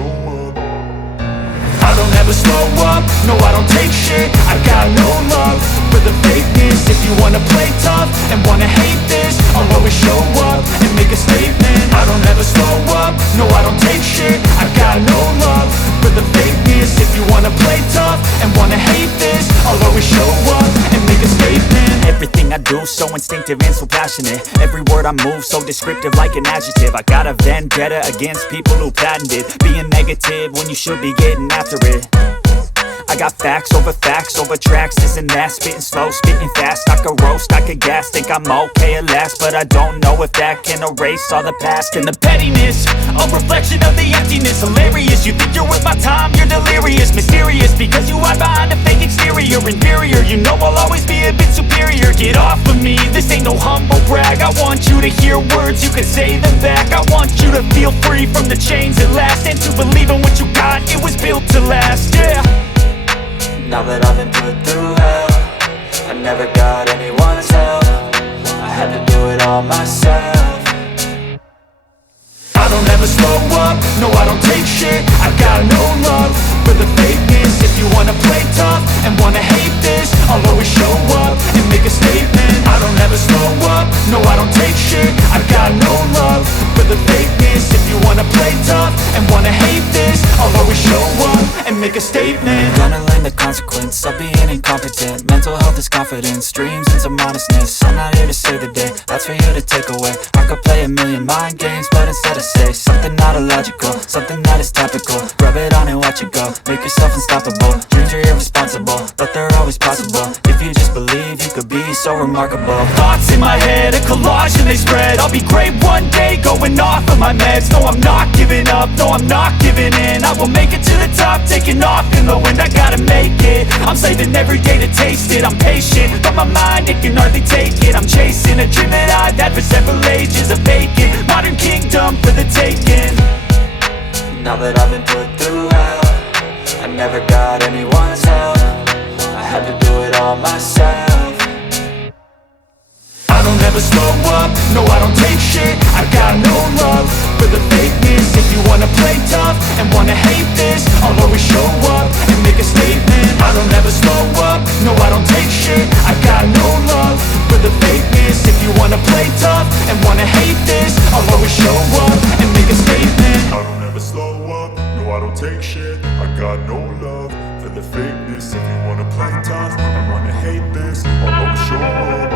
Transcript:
show up. I don't ever slow up, no I don't take shit. I got no love for the fakeness. If you wanna play tough and wanna hate this, I'll always show up and make a statement. I don't ever slow up, no I don't take shit. I got no love for the fakeness. If you wanna play tough and wanna hate this, I'll always show up and make a statement. Everything I do so instinctive and so passionate. Every word I move so descriptive like an adjective. I got a vendetta against people who patented being negative when you should be getting after it. I got facts over tracks, this and that. Spitting slow, spitting fast. I could roast, I could gas. Think I'm okay at last, but I don't know if that can erase all the past. And the pettiness, a reflection of the emptiness. Hilarious, you think you're worth my time, you're delirious. Mysterious, because you hide behind a fake exterior. Inferior, you know I'll always be a bit superior. Get off of me, this ain't no humble brag. I want you to hear words, you can say them back. I want you to feel free from the chains at last, and to believe in what you got, it was built to last, yeah. Now that I've been put through hell, I never got anyone's help. I had to do it all myself. I don't ever slow up, no I don't take shit. I got no love for the fakeness. If you wanna play tough and wanna hate this, I'll always show up and make a statement. I don't ever slow up, no I don't take shit. I got no love for the fakeness. If you wanna play tough and wanna hate this, I'll always show up and make a statement. Gonna learn the consequence of being incompetent. Mental health is confidence, dreams and some modestness. I'm not here to save the day, that's for you to take away. I could play a million mind games, but instead I say something not illogical, something that is topical. Rub it on and watch it go, make yourself unstoppable. Dreams are irresponsible, but they're always possible. If you just believe, you could be so remarkable. Thoughts in my head, a collage and they spread. I'll be great one day, going off of my meds. No, I'm not giving up, no, I'm not giving in. I will make it to the top, taking off in the wind. I gotta make it, I'm saving every day to taste it. I'm patient, but my mind, it can hardly take it. I'm chasing a dream that I've had for several ages. A vacant, modern kingdom for the taking. Now that I've been put through hell, I never got anyone's help. I had to do it all myself. I don't ever slow up, no I don't take shit. I got no love for the fakeness. If you wanna play tough and wanna hate this, I'll always show up and make a statement. I don't ever slow up, no I don't take shit. I got no love for the fakeness. If you wanna play tough and wanna hate this, I'll always show up and make a statement. I don't ever slow up, no I don't take shit. I got no love for the fakeness. If you wanna play tough and wanna hate this, I'll always show up.